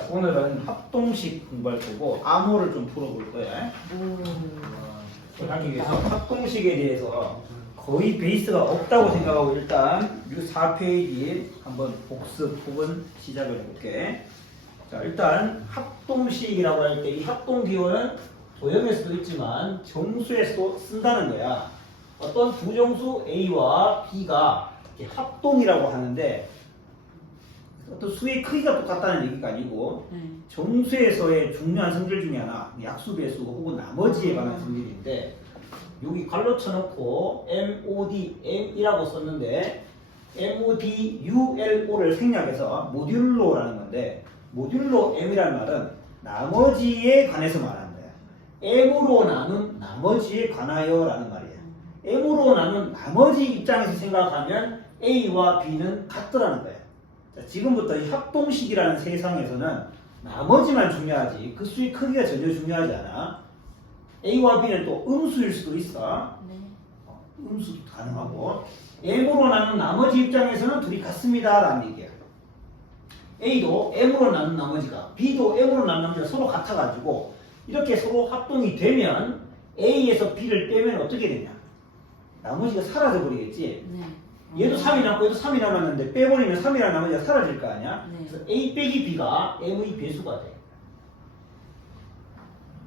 자, 오늘은 합동식 공부할 거고 암호를 좀 풀어볼 거야. 그걸 하기 위해서 합동식에 대해서 거의 베이스가 없다고 생각하고 일단 이 4페이지 한번 복습 혹은 시작을 해볼게. 자, 일단 합동식이라고 할 때 이 합동 기호는 도형에서도 있지만 정수에서도 쓴다는 거야. 어떤 두 정수 A와 B가 이렇게 합동이라고 하는데 어떤 수의 크기가 똑같다는 얘기가 아니고 정수에서의 중요한 성질 중에 하나 약수, 배수 혹은 나머지에 관한 성질인데 여기 갈로 쳐놓고 MOD, M이라고 썼는데 MODULO를 생략해서 모듈로라는 건데 모듈로 M이라는 말은 나머지에 관해서 말하는 거야. M으로 나눈 나머지에 관하여 라는 말이야. M으로 나눈 나머지 입장에서 생각하면 A와 B는 같더라는 거야. 자, 지금부터 이 합동식이라는 세상에서는 나머지만 중요하지 그 수의 크기가 전혀 중요하지 않아. A와 B는 또 음수일 수도 있어. 음수도 가능하고 M으로 나눈 나머지 입장에서는 둘이 같습니다 라는 얘기야. A도 M으로 나눈 나머지가 B도 M으로 나눈 나머지가 서로 같아가지고 이렇게 서로 합동이 되면 A에서 B를 빼면 어떻게 되냐, 나머지가 사라져 버리겠지. 얘도 3이 남고 얘도 3이 남았는데 빼버리면 3이라는 나머지가 사라질 거 아니야. 그래서 A 빼기 B가 M의 배수가 돼.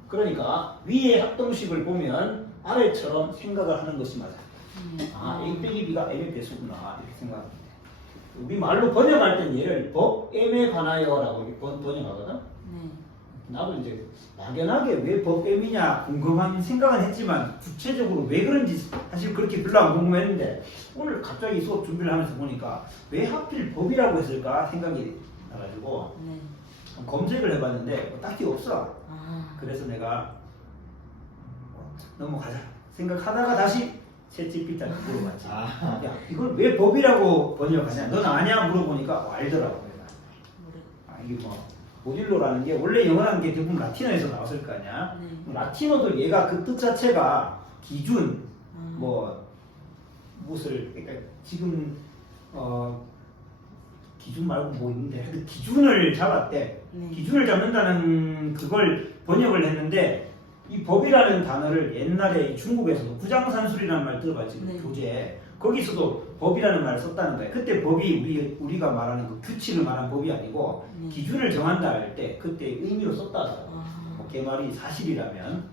그러니까 위의 합동식을 보면 아래처럼 생각을 하는 것이 맞아. 아, A 빼기 B가 M의 배수구나 이렇게 생각하면 돼. 우리 말로 번역할 땐 얘를 법 M에 관하여라고 이렇게 번역하거든. 나도 이제 막연하게 왜 법 M이냐 궁금한 생각은 했지만 구체적으로 왜 그런지 사실 그렇게 별로 안 궁금했는데 오늘 갑자기 수업 준비를 하면서 보니까 왜 하필 법이라고 했을까 생각이 나가지고 검색을 해봤는데 뭐 딱히 없어. 그래서 내가 넘어가자 생각하다가 다시 챗GPT한테 물어봤지. 야, 이걸 왜 법이라고 번역하냐? 넌 아냐? 물어보니까 알더라고. 이게 뭐 모듈로라는 게 원래 영어라는 게 대부분 라틴어에서 나왔을 거 아니야. 라틴어도 얘가 그 뜻 자체가 기준, 뭐 무엇을 그러니까 지금 기준 말고 뭐 있는데 그 기준을 잡았대. 기준을 잡는다는 그걸 번역을 했는데 이 법이라는 단어를 옛날에 중국에서도 구장산술이라는 말 들어봤지. 교재 거기서도 법이라는 말을 썼다는 거야. 그때 법이 우리가 말하는 그 규칙을 말한 법이 아니고 기준을 정한다 할 때 그때 의미로 썼다 하더라고. 뭐 그 말이 사실이라면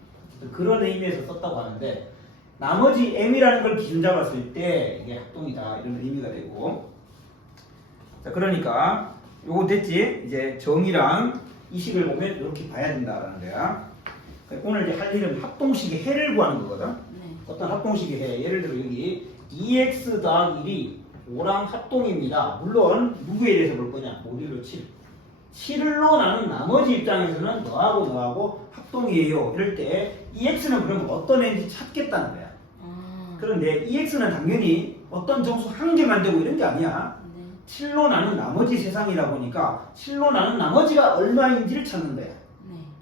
그런 의미에서 썼다고 하는데 나머지 M이라는 걸 기준 잡았을 때 이게 합동이다 이런 의미가 되고. 자, 그러니까 요거 됐지? 이제 정의랑 이 식을 보면 이렇게 봐야 된다라는 거야. 오늘 이제 할 일은 합동식의 해를 구하는 거거든. 어떤 합동식의 해, 예를 들어 여기 2x 더하기 1이 5랑 합동입니다. 물론 누구에 대해서 볼 거냐? 모듈로 7. 7로 나눈 나머지 입장에서는 너하고 합동이에요. 이럴 때 2x는 그럼 어떤 애인지 찾겠다는 거야. 그런데 2x는 당연히 어떤 정수 한 개만 되고 이런 게 아니야. 7로 나눈 나머지 세상이다 보니까 7로 나눈 나머지가 얼마인지를 찾는 거야.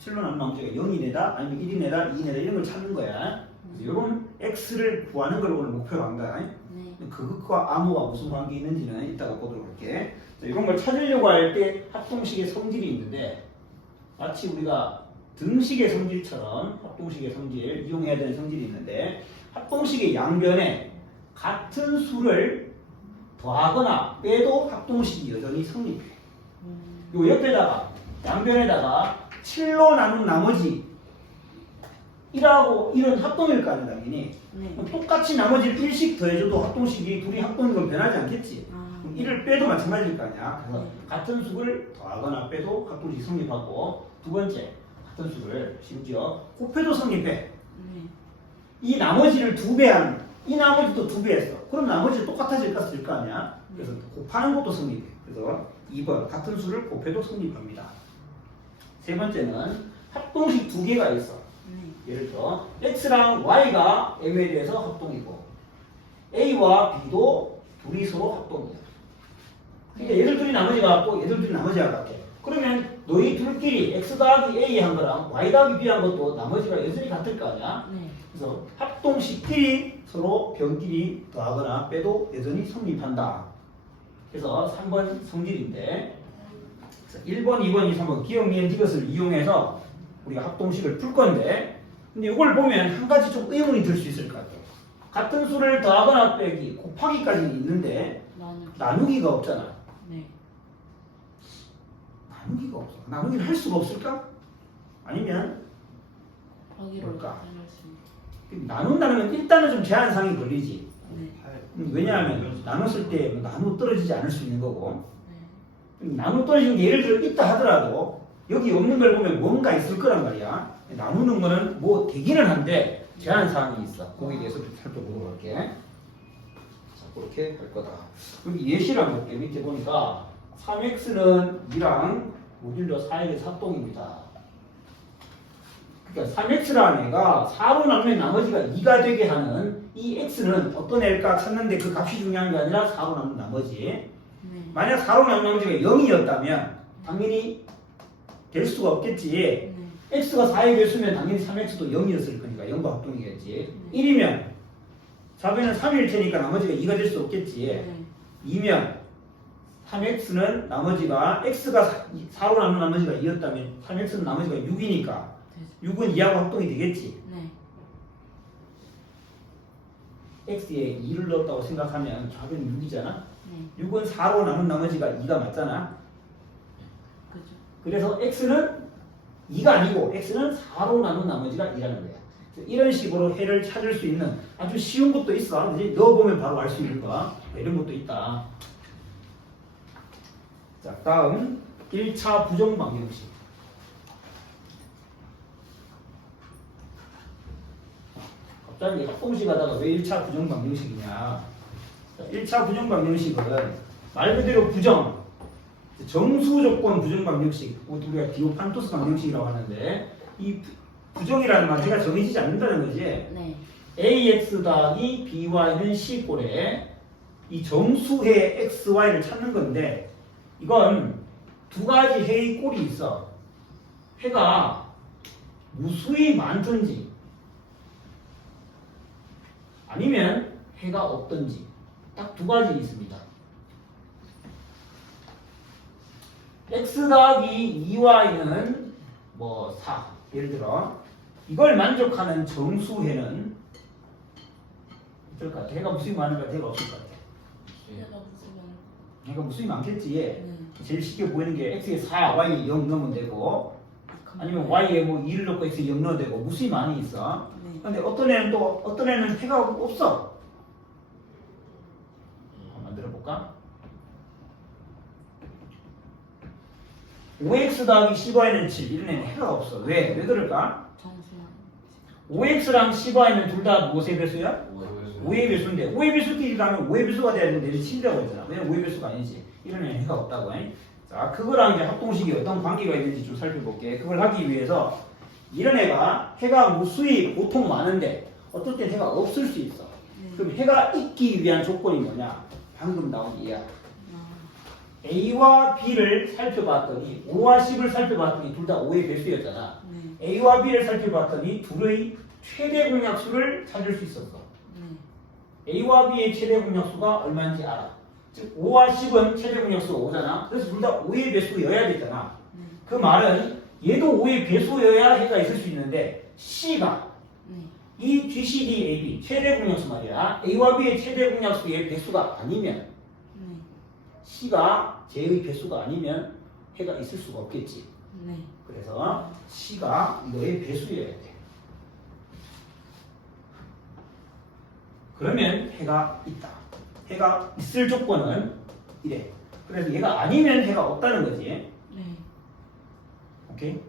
7로 나눈 나머지가 0이네다 아니면 1이네다 2이네다 이런 걸 찾는 거야. 이런 x를 구하는 걸 오늘 목표로 한 거야. 그것과 암호가 무슨 관계 있는지는 이따가 보도록 할게. 자, 이런 걸 찾으려고 할 때 합동식의 성질이 있는데 마치 우리가 등식의 성질처럼 합동식의 성질 이용해야 되는 성질이 있는데 합동식의 양변에 같은 수를 더하거나 빼도 합동식이 여전히 성립해. 요 옆에다가 양변에다가 7로 나눈 나머지 1하고 1은 합동일 거 아니야 당연히. 똑같이 나머지를 1씩 더해줘도 합동식이 둘이 합동인 건 변하지 않겠지. 1을 빼도 마찬가지일 거 아니야. 그래서 같은 수를 더하거나 빼도 합동식이 성립하고 두 번째 같은 수를 심지어 곱해도 성립해. 이 나머지를 2배한 이 나머지도 2배했어. 그럼 나머지도 똑같아질까 쓸 거 아니야. 그래서 곱하는 것도 성립해. 그래서 2번 같은 수를 곱해도 성립합니다. 세 번째는 합동식 2개가 있어. 예를 들어 x랑 y가 m에 대해서 합동이고 a와 b도 둘이 서로 합동이야. 그러니까 얘들 둘이 나머지가 같고 얘들 둘이 나머지가 같아. 그러면 너희 둘끼리 x 더하기 a 한 거랑 y 더하기 b 한 것도 나머지가 여전히 같을 거 아니야. 그래서 합동식끼리 서로 변끼리 더하거나 빼도 여전히 성립한다. 그래서 3번 성질인데 1번, 2번, 2, 3번 기억, 니은, 이것을 이용해서 우리가 합동식을 풀 건데, 근데 이걸 보면 한 가지 좀 의문이 들 수 있을 것 같아요. 같은 수를 더하거나 빼기, 곱하기까지는 있는데 나누기가 없잖아. 네. 나누기가 없어. 나누기를 할 수가 없을까? 아니면 하기로 뭘까? 생각했습니다. 나눈다는 건 일단은 좀 제한상이 걸리지. 네. 왜냐하면 나눴을 때 나누 떨어지지 않을 수 있는 거고, 네. 나누 떨어지는 게 예를 들어 있다 하더라도 여기 없는 걸 보면 뭔가 있을 거란 말이야. 나누는 거는 뭐 되기는 한데 제한사항이 있어. 거기에 대해서 좀 살펴보도록 할게. 자, 그렇게 할 거다. 여기 예시를 한번 볼게. 밑에 보니까 3x는 2랑 모듈러 4의 합동입니다. 그러니까 3x라는 애가 4로 나누면 나머지가 2가 되게 하는 이 x는 어떤 애일까 찾는데 그 값이 중요한 게 아니라 4로 나눈 나머지. 네. 만약 4로 나눈 나머지가 0이었다면 당연히 될 수가 없겠지. 네. x가 4의 배수면 당연히 3x도 0이었을 거니까 0과 합동이겠지. 1이면 4배는 3일 테니까 나머지가 2가 될 수 없겠지. 네. 2면 3x는 나머지가 x가 4로 나눈 나머지가 2였다면 3x는 나머지가 6이니까 6은 2하고 합동이 되겠지. 네. x에 2를 넣었다고 생각하면 좌변 6이잖아. 네. 6은 4로 나눈 나머지가 2가 맞잖아. 그죠. 그래서 x는 2가 아니고 x는 4로 나눈 나머지가 2라는 거야. 이런 식으로 해를 찾을 수 있는 아주 쉬운 것도 있어. 이제 넣어보면 바로 알 수 있는 거. 이런 것도 있다. 자, 다음 1차 부정 방정식. 갑자기 합동식 하다가 왜 1차 부정 방정식이냐. 자, 1차 부정 방정식은 말 그대로 부정, 정수 조건 부정 방정식, 우리가 디오판토스 방정식이라고 하는데, 이 부정이라는 말이 정해지지 않는다는 거지. 네. ax 더하기 by는 c꼴에 이 정수의 x, y를 찾는 건데, 이건 두 가지 해의 꼴이 있어. 해가 무수히 많든지 아니면 해가 없든지 딱 두 가지 있습니다. x 더하기 2y는 뭐 4. 예를 들어 이걸 만족하는 정수해는 어떨 것 같아? 해가 무수히 많을 것 같아? 해가 없을 것 같아? 해가 무슨 해가 무수히 많겠지. 네. 제일 쉽게 보이는 게 x에 4, y에 0 넣으면 되고, 아니면 y에 뭐 2를 넣고 x에 0 넣어도 되고 무수히 많이 있어. 네. 근데 어떤 애는 또 어떤 애는 해가 없어. 한번 만들어 볼까? 5x 더하기 10y는 7. 이런 애는 해가 없어. 왜? 왜 그럴까? 정수만. 5x랑 10y는 둘 다 무엇의 배수야? 5의 배수인데 5의 배수끼리라면 5의 배수가 돼야 되는데 7이라고 했잖아. 왜냐면 5의 배수가 아니지. 이런 애는 해가 없다고. 자, 그거랑 이제 합동식이 어떤 관계가 있는지 좀 살펴볼게. 그걸 하기 위해서 이런 애가 해가 무수히 보통 많은데 어떨 땐 해가 없을 수 있어. 그럼 해가 있기 위한 조건이 뭐냐? 방금 나온 이야. A와 B를 살펴봤더니 5와 10을 살펴봤더니 둘 다 5의 배수였잖아. 네. A와 B를 살펴봤더니 둘의 최대 공약수를 찾을 수 있었어. 네. A와 B의 최대 공약수가 얼마인지 알아. 즉 5와 10은 최대 공약수가 5잖아. 그래서 둘 다 5의 배수여야 되잖아. 네. 그 말은 얘도 5의 배수여야 해가 있을 수 있는데 C가 네. 이 GCD AB 최대 공약수 말이야. A와 B의 최대 공약수의 배수가 아니면 네. C가 J의 배수가 아니면 해가 있을 수가 없겠지. 네. 그래서 C가 너의 배수여야 돼. 그러면 해가 있다. 해가 있을 조건은 이래. 그래서 얘가 아니면 해가 없다는 거지. 네. 오케이?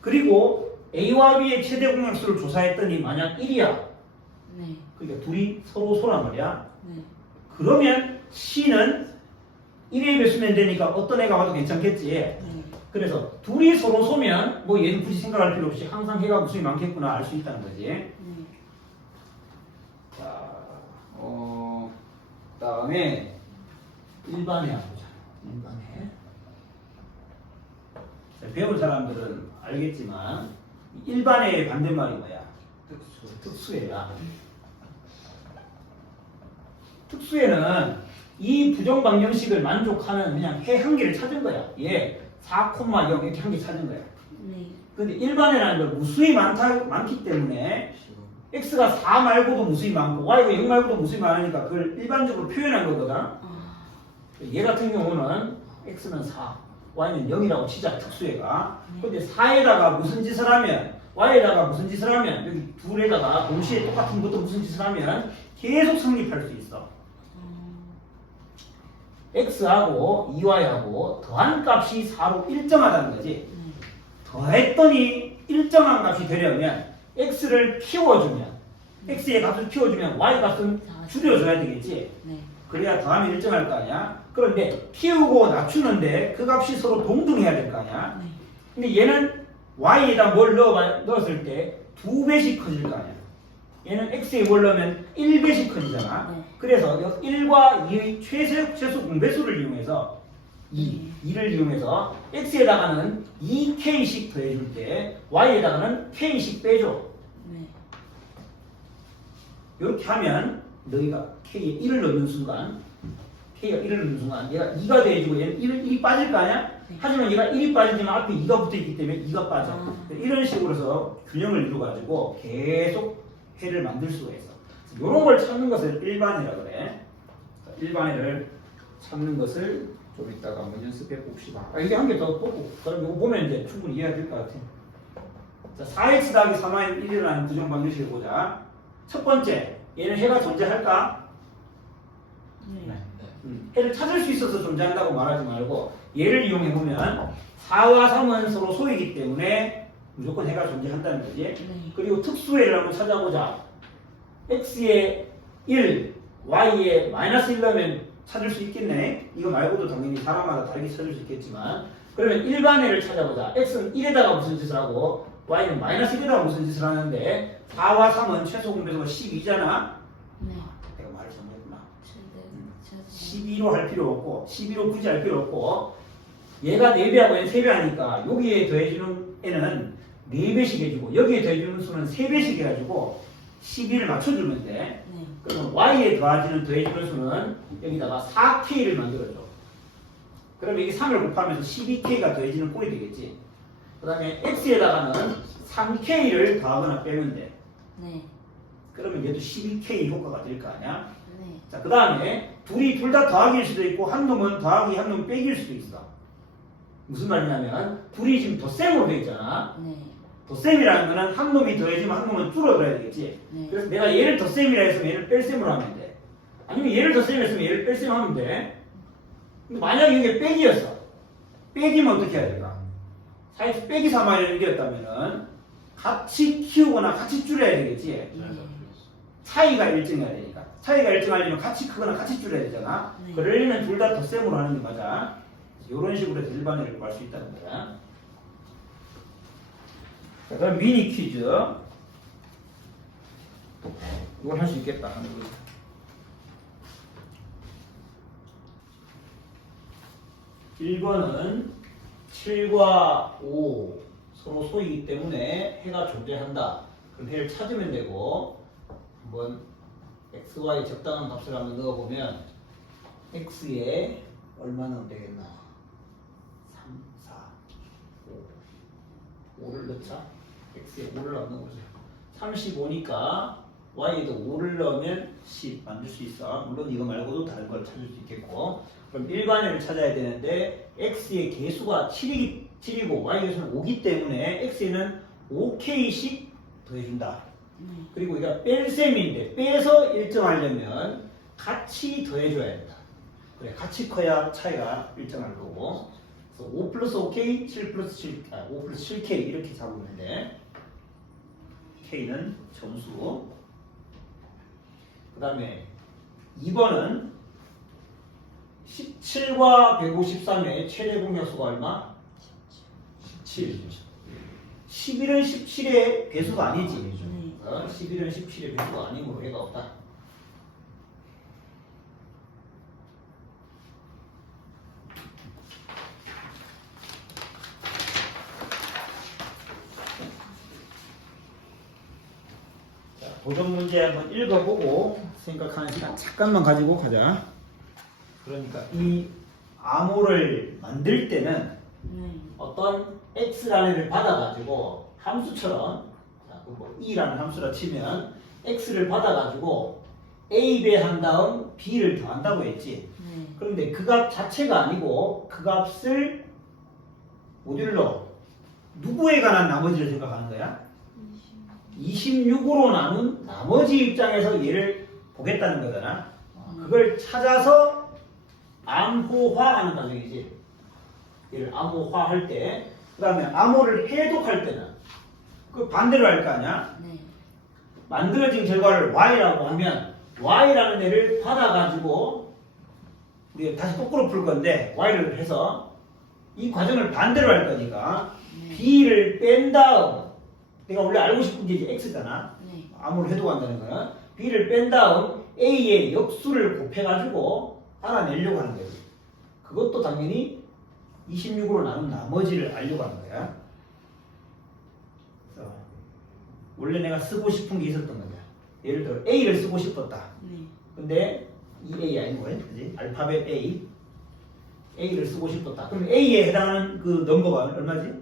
그리고 A와 B의 최대 공약수를 조사했더니 만약 1이야. 네. 그러니까 둘이 서로 소란 말이야. 네. 그러면 C는 1의 배수면 되니까 어떤 애가 와도 괜찮겠지. 네. 그래서 둘이 서로 소면 뭐 얘는 굳이 생각할 필요 없이 항상 해가 무수히 많겠구나 알 수 있다는 거지. 네. 자, 그다음에 일반해 보자. 일반해. 자, 배울 사람들은 알겠지만 일반해의 반대말이 뭐야? 특수해야. 특수해는 이 부정 방정식을 만족하는 그냥 해 한 개를 찾은 거야. 얘 4,0 이렇게 한 개 찾은 거야. 네. 근데 일반이라는 건 무수히 많기 때문에 x가 4 말고도 무수히 많고 y가 0 말고도 무수히 많으니까 그걸 일반적으로 표현한 거거든. 얘 같은 경우는 x는 4, y는 0이라고 치자, 특수애가. 근데 4에다가 무슨 짓을 하면, y에다가 무슨 짓을 하면, 여기 둘에다가 동시에 똑같은 것도 무슨 짓을 하면 계속 성립할 수 있어. x하고 2y하고 더한 값이 4로 일정하다는 거지. 더했더니 일정한 값이 되려면 x를 키워주면, x의 값을 키워주면 y 값은 줄여줘야 되겠지. 네. 그래야 더하면 일정할 거 아니야. 그런데 키우고 낮추는데 그 값이 서로 동등해야 될 거 아니야. 네. 근데 얘는 y에다 뭘 넣었을 때 2배씩 커질 거 아니야. 얘는 x에 뭘 넣으면 1배씩 커지잖아. 네. 그래서 1과 2의 최소 공배수를 이용해서 2를 이용해서 x에다가는 2k씩 더해줄 때 y에다가는 k씩 빼줘. 네. 이렇게 하면 너희가 k에 1을 넣는 순간 k가 1을 넣는 순간 얘가 2가 더해지고 얘는 1이 빠질 거 아니야? 네. 하지만 얘가 1이 빠지지만 앞에 2가 붙어있기 때문에 2가 빠져. 아. 이런 식으로서 균형을 이루어가지고 계속 해를 만들 수가 있어. 이런 걸 찾는 것을 일반해라고 그래. 일반해를 찾는 것을 좀 이따가 한번 연습해 봅시다. 이게 한 개 더 보고 그럼 이거 보면 이제 충분히 이해가 될 것 같아. 자, 4x 더하기 3y1이라는 부정 방정식을 보자. 첫 번째, 얘는 해가 존재할까? 네. 해를 찾을 수 있어서 존재한다고 말하지 말고 얘를 이용해 보면 4와 3은 서로 소이기 때문에 무조건 해가 존재한다는 거지. 네. 그리고 특수해를 한번 찾아보자. x에 1, y에 마이너스 1 넣으면 찾을 수 있겠네. 이거 말고도 당연히 사람마다 다르게 찾을 수 있겠지만 그러면 일반해를 찾아보자. x는 1에다가 무슨 짓을 하고 y는 마이너스 1에다가 무슨 짓을 하는데 4와 3은 최소 공배수가 12잖아. 네. 내가 말을 잘못했구나. 12. 12로 할 필요 없고 12로 굳이 할 필요 없고 얘가 4배하고 얘는 3배 하니까 여기에 더해주는 애는 4배씩 해주고 여기에 더해주는 수는 3배씩 해가지고 12를 맞춰주면 돼. 네. 그러면 y에 더해주는 수는 여기다가 4k를 만들어줘. 그러면 이게 3을 곱하면서 12k가 더해지는 꼴이 되겠지. 그 다음에 x에다가는 3k를 더하거나 빼면 돼. 네. 그러면 얘도 12k 효과가 될 거 아니야. 네. 자, 그 다음에 둘 다 더하기일 수도 있고 한 놈은 더하기 한 놈은 빼기일 수도 있어. 무슨 말이냐면 둘이 지금 덧셈으로 돼 있잖아. 네. 덧셈이라는 거는 한 놈이 더해지면 한 놈은 줄어들어야 되겠지. 네. 그래서 내가 얘를 덧셈이라 했으면 얘를 뺄셈으로 하면 돼. 아니면 얘를 덧셈이라 했으면 얘를 뺄셈 하면 돼. 근데 만약에 이게 빼기였어. 빼기면 어떻게 해야 될까? 사이즈 빼기 3y를 이겼다면은 같이 키우거나 같이 줄여야 되겠지. 네. 차이가 일정해야 되니까. 차이가 일정하려면 같이 크거나 같이 줄여야 되잖아. 네. 그러려면 둘 다 덧셈으로 하는 게 맞아. 이런 식으로 해서 일반회를 구할 수 있다는 거야. 자, 그럼 미니 퀴즈. 이걸 할 수 있겠다 하는 거. (1번은) 7과 5 서로 소이기 때문에 해가 존재한다. 그럼 해를 찾으면 되고 한번 x, y 적당한 값을 한번 넣어보면 x에 얼마 넣으면 되겠나? 3, 4, 5 5를 넣자. x에 5를 한번 넣어보세요. 35니까 y에도 5를 넣으면 10 만들 수 있어. 물론 이거 말고도 다른 걸 찾을 수 있겠고. 그럼 일반회를 찾아야 되는데 x의 개수가 7이고 y 개수는 5기 때문에 x에는 5k씩 더해준다. 네. 그리고 이거 뺄셈인데 빼서 일정하려면 같이 더해줘야 된다. 그래, 같이 커야 차이가 일정할 거고. 그래서 5 플러스 5k, 7 플러스 7, 5 플러스 7k 이렇게 잡으면 돼. k는 점수. 그 다음에 2번은 17과 153의 최대 공약수가 얼마? 17. 11은 17의 배수가 아니지. 네. 11은 17의 배수가 아니므로 해가 없다. 자, 도전 문제 한번 읽어보고 생각하는 시간 잠깐만 가지고 가자. 그러니까 이 암호를 만들 때는 네. 어떤 x라는 애를 받아가지고 함수처럼 자, 뭐 e라는 함수라 치면 x를 받아가지고 a 배한 다음 b를 더한다고 했지. 네. 그런데 그 값 자체가 아니고 그 값을 모듈로 누구에 관한 나머지를 생각하는 거야? 26으로 나눈 나머지 입장에서 얘를 보겠다는 거잖아. 그걸 찾아서 암호화하는 과정이지. 얘를 암호화할 때, 그 다음에 암호를 해독할 때는 그 반대로 할 거 아니야? 네. 만들어진 결과를 y라고 하면 y라는 애를 받아가지고 우리가 다시 거꾸로 풀 건데 y를 해서 이 과정을 반대로 할 거니까 네. b를 뺀 다음 내가 원래 알고 싶은 게 이제 x잖아. 네. 암호를 해독한다는 거는 b를 뺀 다음 a의 역수를 곱해가지고 알아내려고 하는 거예요. 그것도 당연히 26으로 나눈 나머지를 알려고 하는 거야. 그래서 원래 내가 쓰고 싶은 게 있었던 거야. 예를 들어 a를 쓰고 싶었다. 네. 근데 이 a 아니고 그지? 알파벳 a를 쓰고 싶었다. 그럼 a에 해당하는 그 넘버가 얼마지?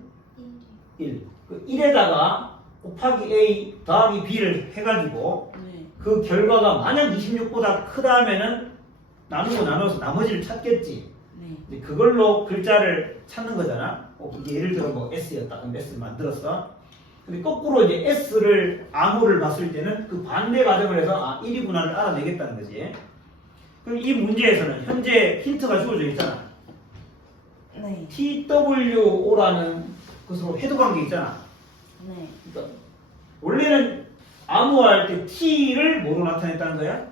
1. 그 1에다가 곱하기 a 더하기 b를 해가지고 네. 그 결과가 만약 26보다 크다면은 나누고 나눠서 나머지를 찾겠지. 네. 이제 그걸로 글자를 찾는 거잖아. 예를 들어 뭐 s였다. 그럼 s를 만들었어. 근데 거꾸로 이제 s를 암호를 봤을 때는 그 반대 과정을 해서 아 1이구나를 알아내겠다는 거지. 그럼 이 문제에서는 현재 힌트가 주어져 있잖아. 네. TWO라는 것으로 해독한 게 있잖아. 네. 그러니까 원래는 암호할 때 t를 뭐로 나타냈다는 거야?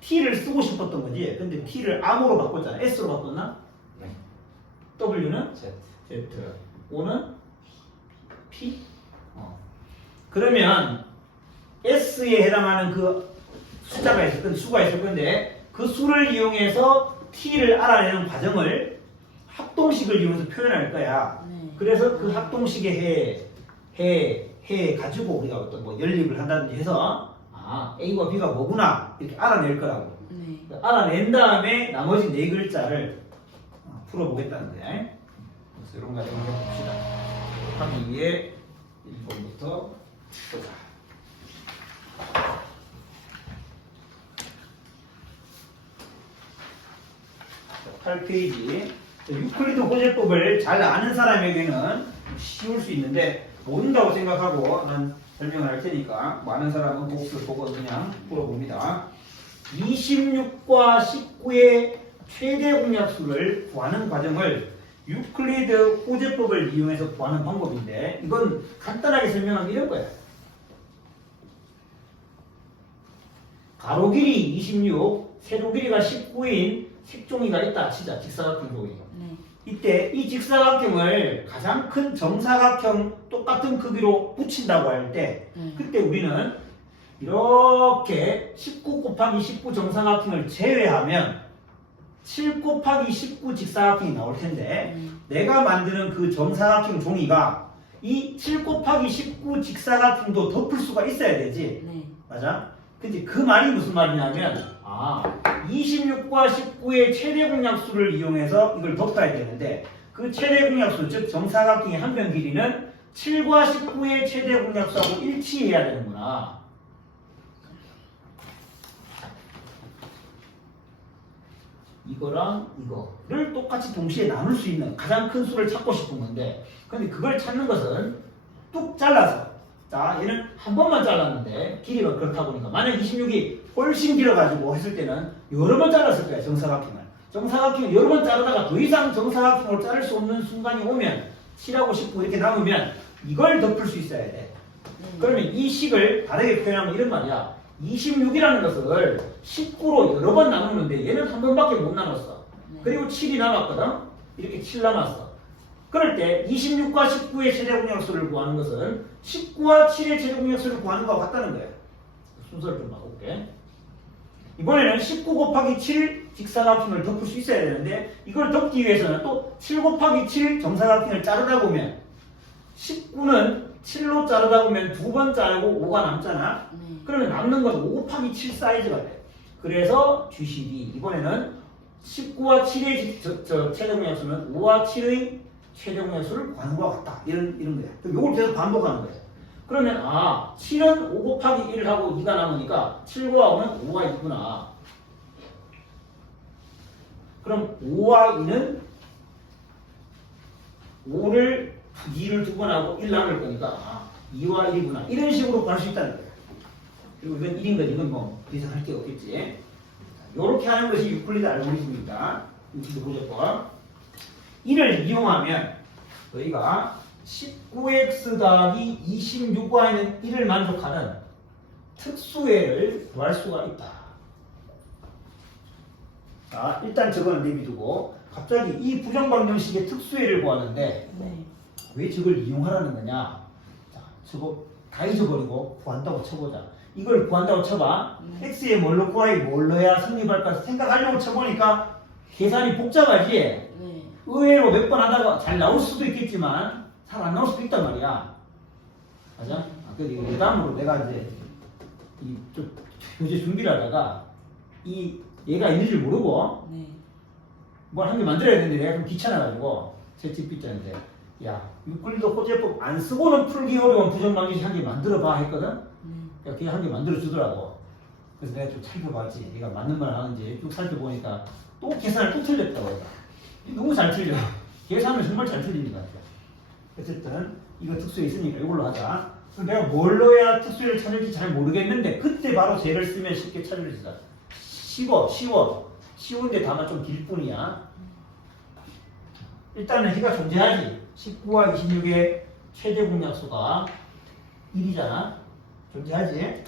t를 쓰고 싶었던 거지. 근데 t를 암호로 바꿨잖아. s로 바꿨나? 네. w는 Z. z, o는 p. 그러면 s에 해당하는 그 숫자가 있을 건데 수가 있을 건데 그 수를 이용해서 t를 알아내는 과정을 합동식을 이용해서 표현할 거야. 네. 그래서 그 합동식에 해 가지고 우리가 어떤 뭐 연립을 한다든지 해서 아 A와 B가 뭐구나 이렇게 알아낼 거라고. 네. 알아낸 다음에 나머지 네 글자를 풀어보겠다는 거야. 그래서 이런 과정을 해봅시다. 하기 위해 1번부터 보자. 8페이지. 유클리드 호재법을 잘 아는 사람에게는 쉬울 수 있는데 모른다고 생각하고 난 설명을 할 테니까 많은 사람은 복수를 보고 그냥 풀어봅니다. 26과 19의 최대 공약수를 구하는 과정을 유클리드 호재법을 이용해서 구하는 방법인데 이건 간단하게 설명하면 이럴 거야. 가로 길이 26, 세로 길이가 19인 색종이가 있다 치자. 직사각형 종이. 네. 이때 이 직사각형을 가장 큰 정사각형 똑같은 크기로 붙인다고 할 때 네. 그때 우리는 이렇게 19 곱하기 19 정사각형을 제외하면 7 곱하기 19 직사각형이 나올 텐데 내가 만드는 그 정사각형 종이가 이 7 곱하기 19 직사각형도 덮을 수가 있어야 되지. 네. 맞아? 근데 그 말이 무슨 말이냐면 26과 19의 최대 공약수를 이용해서 이걸 덮어야 되는데 그 최대 공약수 즉 정사각형의 한 변 길이는 7과 19의 최대 공약수하고 일치해야 되는구나. 이거랑 이거를 똑같이 동시에 나눌 수 있는 가장 큰 수를 찾고 싶은 건데 근데 그걸 찾는 것은 뚝 잘라서 자 얘는 한 번만 잘랐는데 길이가 그렇다 보니까 만약 26이 훨씬 길어가지고 했을 때는 여러 번 잘랐을 거야. 정사각형을 정사각형을 여러 번 자르다가 더 이상 정사각형을 자를 수 없는 순간이 오면 7하고 19 이렇게 남으면 이걸 덮을 수 있어야 돼. 그러면 이 식을 다르게 표현하면 이런 말이야. 26이라는 것을 19로 여러 번 나누는데 얘는 한 번밖에 못 나눴어. 그리고 7이 남았거든. 이렇게 7 남았어. 그럴 때 26과 19의 최대 공약수를 구하는 것은 19와 7의 최대 공약수를 구하는 것과 같다는 거예요. 순서를 좀 바꿀게. 이번에는 19 곱하기 7 직사각형을 덮을 수 있어야 되는데 이걸 덮기 위해서는 또 7 곱하기 7 정사각형을 자르다 보면 19는 7로 자르다 보면 두 번 자르고 5가 남잖아. 그러면 남는 건 5 곱하기 7 사이즈가 돼. 그래서 GCD 이번에는 19와 7의 최대공약수는 5와 7의 최대공약수를 구하는 것과 같다. 이런 거야. 그럼 이걸 계속 반복하는 거야. 그러면 7은 5 곱하기 1을 하고 2가 남으니까 7과 5는 5와 2구나. 그럼 5와 2는 5를 2를 두 번 하고 1 남을 거니까 2와 1이구나. 이런 식으로 구할 수 있다는 거야. 그리고 이건 1인 거지. 이건 뭐 더 이상 할 게 없겠지. 이렇게 하는 것이 유클리드 알고리즘입니다. 유클리드 고제법. 이를 이용하면 저희가 19x 더하기 26y는 1을 만족하는 특수회를 구할 수가 있다. 자, 일단 저거는 내비두고 갑자기 이 부정방정식의 특수회를 구하는데 네. 왜 저걸 이용하라는 거냐? 자, 저거 다 잊어버리고 구한다고 쳐보자. 이걸 구한다고 쳐봐. x에 뭘 넣고 y에 뭘 넣어야 성립할까 생각하려고 쳐보니까 계산이 복잡하지? 네. 의외로 몇 번 하다가 잘 나올 수도 있겠지만 잘 안 나올 수도 있단 말이야. 맞아? 그래서 그 다음으로 내가 이제 이좀 교재 준비를 하다가 얘가 있는지 모르고 네. 뭘 한 개 만들어야 되는데 내가 좀 귀찮아가지고 챗GPT한테 야 유클리드 호재법 안 쓰고는 풀기 어려운 부정방정식 한 개 만들어봐 했거든. 그러니까 걔 한 개 만들어 주더라고. 그래서 내가 좀 살펴봤지. 얘가 맞는 말 하는지 쭉 살펴보니까 또 계산을 또 틀렸다고 해서 너무 잘 틀려. 계산을 정말 잘 틀리는 것 같아. 어쨌든 이거 특수에 있으니까 이걸로 하자. 그럼 내가 뭘 넣어야 특수를 찾을지 잘 모르겠는데 그때 바로 쟤를 쓰면 쉽게 찾을 수 있어. 쉬운데 다만 좀 길 뿐이야. 일단은 해가 존재하지. 19와 26의 최대 공약수가 1이잖아. 존재하지. 네.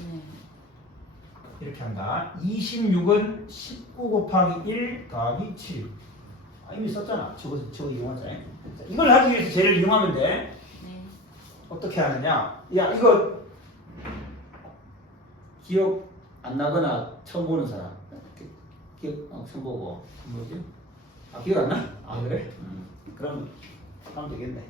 이렇게 한다. 26은 19 곱하기 1 더하기 7. 이미 썼잖아. 저거 이용하자. 이걸 하기 위해서 쟤를 이용하면 돼. 네. 어떻게 하느냐? 야, 이거 기억 안 나거나 처음 보는 사람. 기억 처음 보고 뭐지? 기억 안 나? 그래? 그럼 하면 되겠네.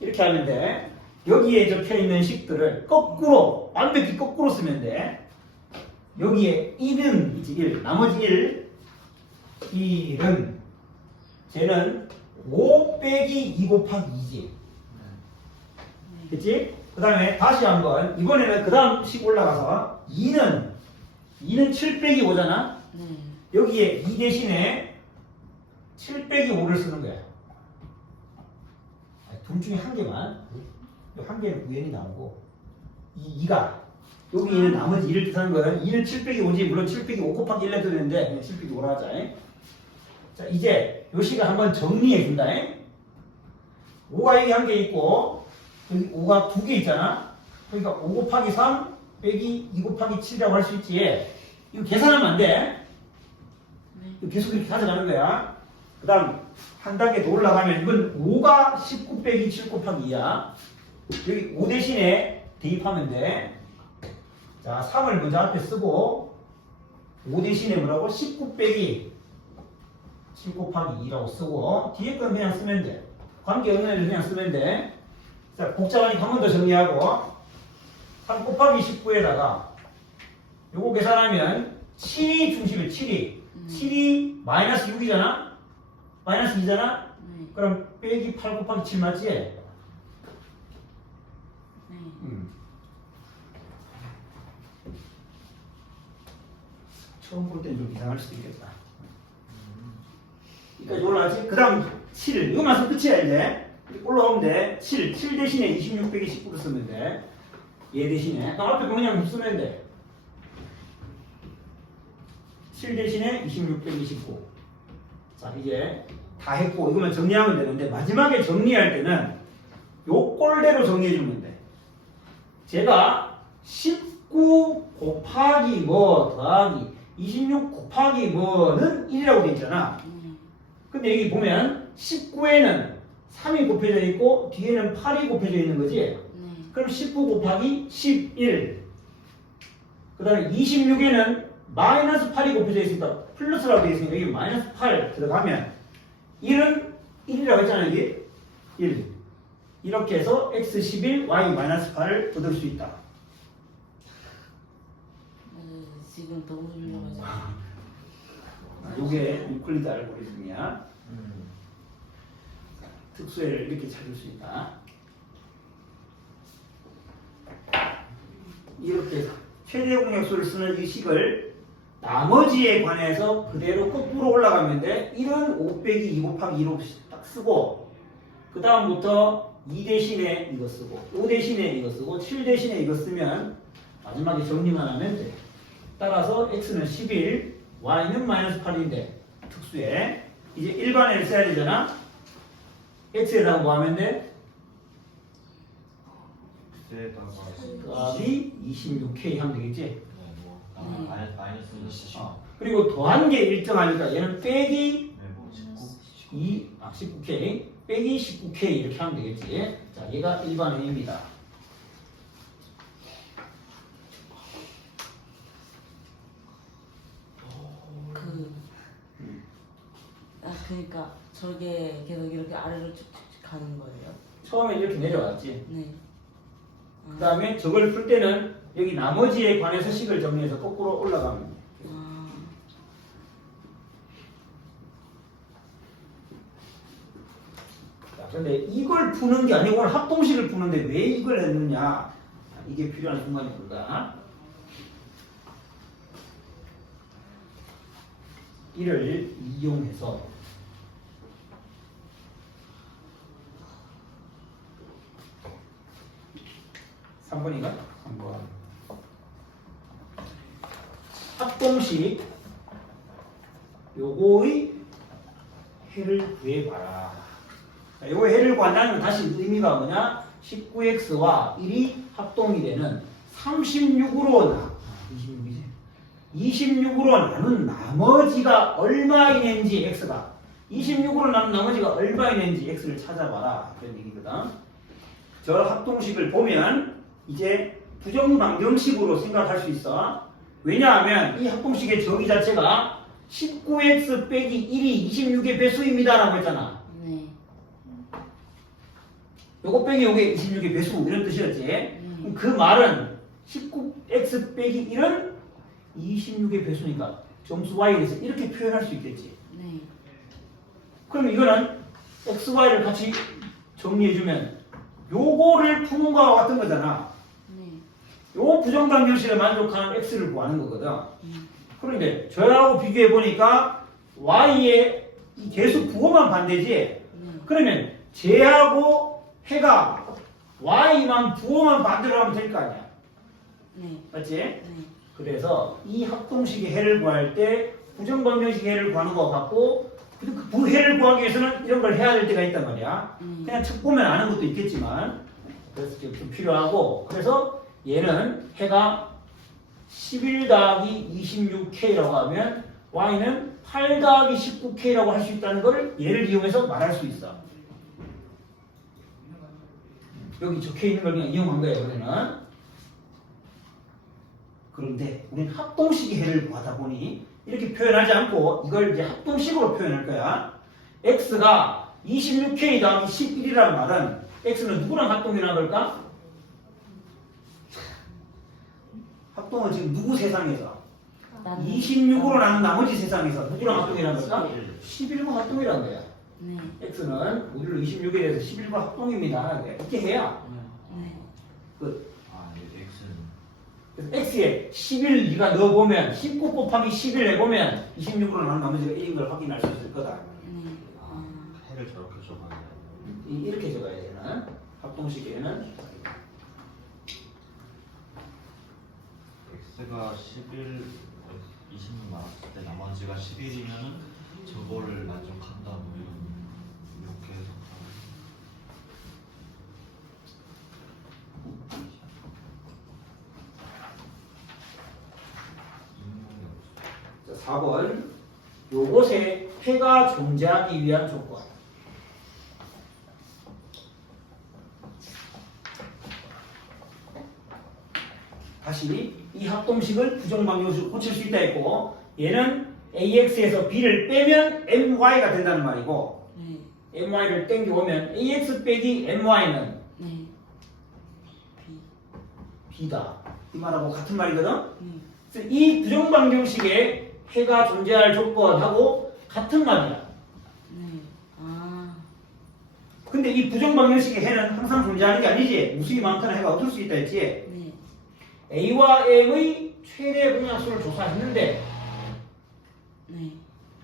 이렇게 하면 돼. 여기에 적혀 있는 식들을 거꾸로 완벽히 거꾸로 쓰면 돼. 여기에 1은 있지 1. 나머지 1은 쟤는 5 빼기 2 곱하기 2지. 그치? 그 다음에 다시 한번 이번에는 그 다음 식 올라가서 2는 7 빼기 5잖아. 네. 여기에 2 대신에 7 빼기 5를 쓰는 거야. 둘 중에 한 개만. 한 개는 우연히 나오고 2가 여기 있는 나머지 2를 뜻하는 거는 2는 7 빼기 5지. 물론 7 빼기 5 곱하기 1 해도 되는데 그냥 7 빼기 5라 하자. 자, 이제 요 식을 한번 정리해 준다. 5가 여기 한 개 있고 여기 5가 두 개 있잖아. 그러니까 5 곱하기 3 빼기 2 곱하기 7이라고 할 수 있지. 이거 계산하면 안 돼. 이거 계속 이렇게 가져가는 거야. 그 다음 한 단계 더 올라가면 이건 5가 19 빼기 7 곱하기 2야. 여기 5 대신에 대입하면 돼. 자, 3을 먼저 앞에 쓰고 5 대신에 뭐라고? 19 빼기 7 곱하기 2라고 쓰고 뒤에 건 그냥 쓰면 돼. 관계없는 애를 그냥 쓰면 돼. 자, 복잡하니까 한 번 더 정리하고 3 곱하기 19에다가 요거 계산하면 7이 중심이에요. 7이 마이너스 6이잖아? 마이너스 2잖아? 그럼 빼기 8 곱하기 7 맞지? 네. 처음 볼 때는 좀 이상할 수도 있겠다. 여기까지 올라가지? 그 다음 7. 이거만 써 끝이야, 이제. 올라오면 돼. 7 대신에 26 빼기 19를 쓰면 돼. 얘 대신에. 앞에 거 그냥 쓰면 돼. 7 대신에 26 빼기 19. 자, 이제 다 했고, 이거만 정리하면 되는데, 마지막에 정리할 때는 요 꼴대로 정리해주면 돼. 제가 19 곱하기 뭐 더하기 26 곱하기 뭐는 1이라고 돼 있잖아. 근데 여기 보면 19에는 3이 곱해져 있고 뒤에는 8이 곱해져 있는 거지. 그럼 19 곱하기 11. 그 다음에 26에는 마이너스 8이 곱해져 있으니까 플러스라고 되어 있으니까 여기 마이너스 8 들어가면 1은 1이라고 했잖아. 여기 1. 이렇게 해서 x11, y 마이너스 8을 얻을 수 있다. 지금 너무 졸려가지고. 요게 유클리드 알고리즘이야. 특수해를 이렇게 찾을 수 있다. 이렇게 최대 공약수를 쓰는 이 식을 나머지에 관해서 그대로 거꾸로 올라가면 돼. 1은 5 빼기 2 곱하기 2로 딱 쓰고 그 다음부터 2 대신에 이거 쓰고 5 대신에 이거 쓰고 7 대신에 이거 쓰면 마지막에 정리만 하면 돼. 따라서 x는 11, y는 마이너스 8인데 특수해. 이제 일반을 써야 되잖아. x에다가 뭐 하면 돼? 값이 26k 하면 되겠지? 마이너스 20. 그리고 더한 게 1등 하니까 얘는 빼기 네, 뭐 19k 빼기 19k 이렇게 하면 되겠지? 자, 얘가 일반응입니다. 그러니까 저게 계속 이렇게 아래로 쭉쭉 가는 거예요? 처음에 이렇게 내려왔지. 네. 그 다음에 저걸 풀 때는 여기 나머지에 관해서 식을 정리해서 거꾸로 올라가면 돼. 자, 근데 이걸 푸는 게 아니고 오늘 합동식을 푸는데 왜 이걸 했느냐? 이게 필요한 순간이 온다. 이를 이용해서 3번인가? 3번. 합동식 요거의 해를 구해봐라. 자, 요거 해를 구한다는 건 다시 의미가 뭐냐? 19x와 1이 합동이 되는 36으로 26으로 나눈 나머지가 얼마이는지 x가 26으로 나눈 나머지가 얼마이는지 x를 찾아봐라. 그런 얘기거든. 저 합동식을 보면 이제 부정방정식으로 생각할 수 있어. 왜냐하면 이 합동식의 정의 자체가 19x 빼기 1이 26의 배수입니다 라고 했잖아. 네. 요거 빼기 요게 26의 배수 이런 뜻이었지. 그럼 그 말은 19x 빼기 1은 26의 배수니까 점수 y에 대해서 이렇게 표현할 수 있겠지. 네. 그럼 이거는 x, y를 같이 정리해주면 요거를 푸는 거와 같은 거잖아. 네. 요 부정방정식에 만족하는 x를 구하는 거거든. 그런데 저하고 비교해 보니까 y의 이 계수 부호만 반대지. 네. 그러면 쟤하고 해가 y만 부호만 반대로 하면 될 거 아니야. 네. 맞지? 네. 그래서 이 합동식의 해를 구할 때 부정방정식의 해를 구하는 거와 같고 그 부해를 구하기 위해서는 이런 걸 해야 될 때가 있단 말이야. 그냥 책 보면 아는 것도 있겠지만 그래서 좀 필요하고 그래서 얘는 해가 11 더하기 26k라고 하면 y는 8 더하기 19k라고 할 수 있다는 걸 얘를 이용해서 말할 수 있어. 여기 적혀 있는 걸 그냥 이용한 거예요. 우리는. 그런데 우리는 합동식의 해를 구하다 보니 이렇게 표현하지 않고 이걸 이제 합동식으로 표현할 거야. x가 26k 더하기 11이라는 말은 x는 누구랑 합동이라는 걸까? 합동은 지금 누구 세상에서? 26으로 나눈 나머지 세상에서 누구랑 합동이라는 걸까? 11과 합동이라는 거야. 네. x는 모듈로 26에 대해서 11과 합동입니다. 이렇게 해야 네. 그 네, x는 그래서 x에 11 네가 넣어보면 19 곱하기 11 해보면 26으로 나눈 나머지가 1인 걸 확인할 수 있을 거다. 네. 해를 저렇게 적어야 이렇게 적어야 되는 합동식에는 x가 11, 20 나왔을 때 나머지가 11이면은 저거를 만족한다 뭐 이렇게 해석하고. 자, 4번 요곳에 해가 존재하기 위한 조건. 다시 이 합동식을 부정방정식으로 고칠 수 있다 했고 얘는 ax에서 b를 빼면 my가 된다는 말이고 네. my를 땡겨오면 ax 빼기 my는 네. b다 이 말하고 같은 말이거든. 네. 그래서 이 부정방정식의 해가 존재할 조건하고 같은 말이야. 네. 아. 근데 이 부정방정식의 해는 항상 존재하는 게 아니지. 무수히 많거나 해가 없을 수 있다 했지. 네. A와 M의 최대 공약수를 조사했는데 네.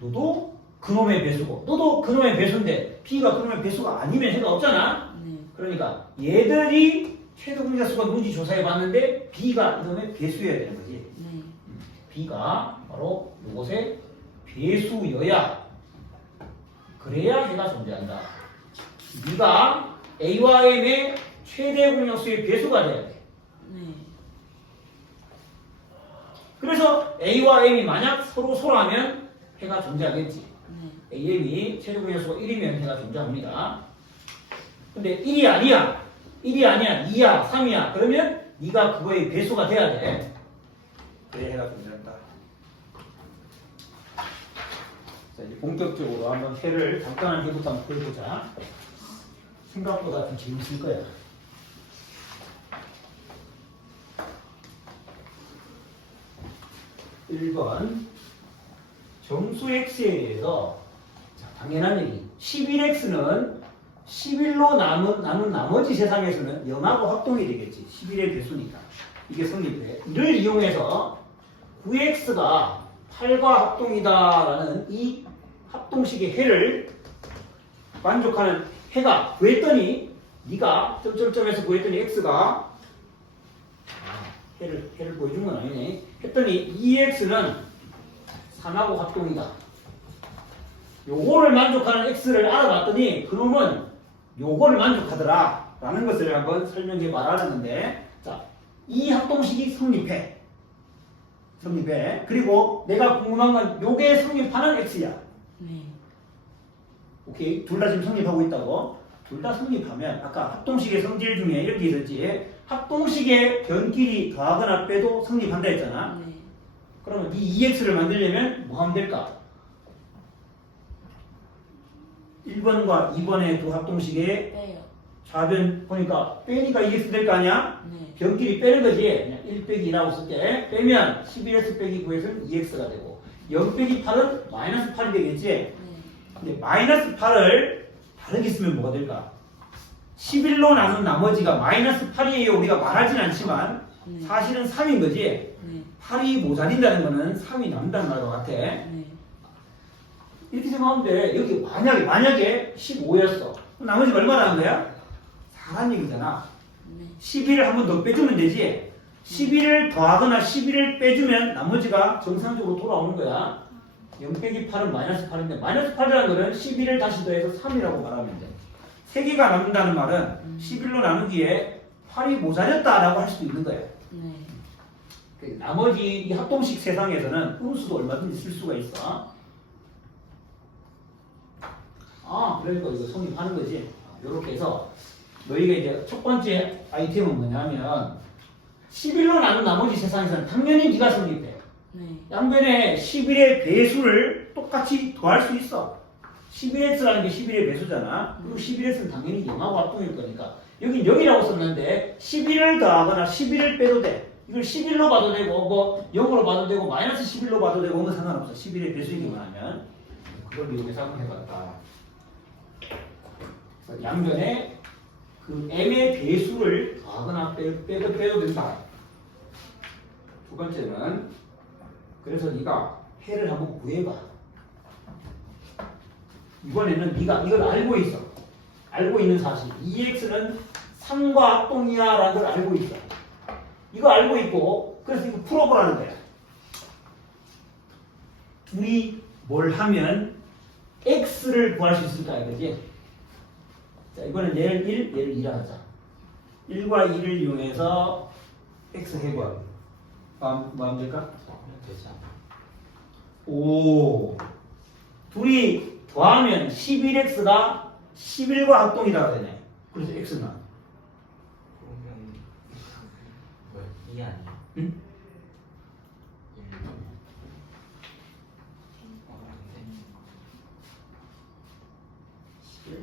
너도 그놈의 배수고 너도 그놈의 배수인데 B가 그놈의 배수가 아니면 해가 없잖아. 네. 그러니까 얘들이 최대 공약수가 누군지 조사해봤는데 B가 이놈의 배수여야 되는 거지. 네. B가 바로 이곳의 배수여야 그래야 해가 존재한다. B가 A와 M의 최대 공약수의 배수가 돼야 돼. 네. 그래서 A와 M이 만약 서로하면 해가 존재하겠지. 네. AM이 최대 공약수가 1이면 해가 존재합니다. 근데 1이 아니야. 1이 아니야. 2야. 3이야. 그러면 네가 그거의 배수가 돼야 돼. 그래야 해가 존재한다. 자, 이제 본격적으로 한번 해를 간단한 해부터 한번 보여보자. 생각보다 좀 재밌을 거야. 1번 정수 x에 대해서 자, 당연한 얘기 11x는 11로 나눈 나머지 세상에서는 0하고 합동이 되겠지. 11의 배수니까 이게 성립돼. 이를 이용해서 9x가 8과 합동이다라는 이 합동식의 해를 만족하는 해가 구했더니 네가 점점점에서 구했더니 x가 해를 보여준 건 아니네. 했더니 2x는 3하고 합동이다. 요거를 만족하는 x를 알아봤더니 그놈은 요거를 만족하더라 라는 것을 한번 설명해 말하는데 자, 이 합동식이 성립해. 그리고 내가 궁금한 건 요게 성립하는 x야. 네. 오케이. 둘 다 지금 성립하고 있다고. 둘 다 성립하면 아까 합동식의 성질 중에 이렇게 있었지. 합동식의 변끼리 더하거나 빼도 성립한다 했잖아. 네. 그러면 이 2x를 만들려면 뭐 하면 될까? 1번과 2번의 두 합동식의 빼요. 좌변 보니까 빼니까 2x 될 거 아니야? 네. 변끼리 빼는 거지. 그냥 1 빼기 2라고 쓸 때 빼면 11x 빼기 9x는 2x가 되고 0 빼기 8은 마이너스 8이 되겠지. 네. 근데 마이너스 8을 다르게 쓰면 뭐가 될까? 11로 나눈 나머지가 마이너스 8이에요. 우리가 말하진 않지만 네. 사실은 3인 거지. 네. 8이 모자린다는 거는 3이 남다는 말과 같아. 네. 이렇게 생각하면 돼. 여기 만약에 15였어. 그럼 나머지가 얼마 나는 거야? 4란 얘기잖아. 네. 11을 한 번 더 빼주면 되지. 11을 더하거나 11을 빼주면 나머지가 정상적으로 돌아오는 거야. 0 빼기 8은 마이너스 8인데 마이너스 8이라는 거는 11을 다시 더해서 3이라고 말하면 돼. 3개가 남는다는 말은 11로 나누기에 8이 모자렸다라고 할 수도 있는 거야. 네. 그 나머지 이 합동식 세상에서는 음수도 얼마든지 쓸 수가 있어. 아, 그러니까 이거 성립하는 거지. 이렇게 해서 너희가 이제 첫 번째 아이템은 뭐냐면 11로 나눈 나머지 세상에서는 당연히 네가 성립돼. 네. 양변에 11의 배수를 똑같이 더할 수 있어. 11x라는 게 11의 배수잖아. 그리고 11x는 당연히 0하고 합동일 거니까. 여긴 0이라고 썼는데 11을 더하거나 11을 빼도 돼. 이걸 11로 봐도 되고 뭐 0으로 봐도 되고 마이너스 11로 봐도 되고 뭐 상관없어. 11의 배수이기만 하면. 그걸 이용해서 한번 해봤다. 양변에 그 m의 배수를 더하거나 빼도 된다. 두 번째는 그래서 네가 해를 한번 구해봐. 이번에는 네가 이걸 알고 있어. 알고 있는 사실. 2x는 3과 합동이야라는 걸 알고 있어. 이거 알고 있고 그래서 이거 풀어보라는 거야. 둘이 뭘 하면 x를 구할 수 있을까 이거지. 자, 이번엔 얘를 1, 얘를 2라 하자. 1과 2를 이용해서 x 해봐. 뭐 하면 될까? 하면 되지 않아? 오, 둘이 더하면 11x가 11과 합동이라고 되네. 그래서 x는 그러면 뭐야? 2 아니야? 응? 1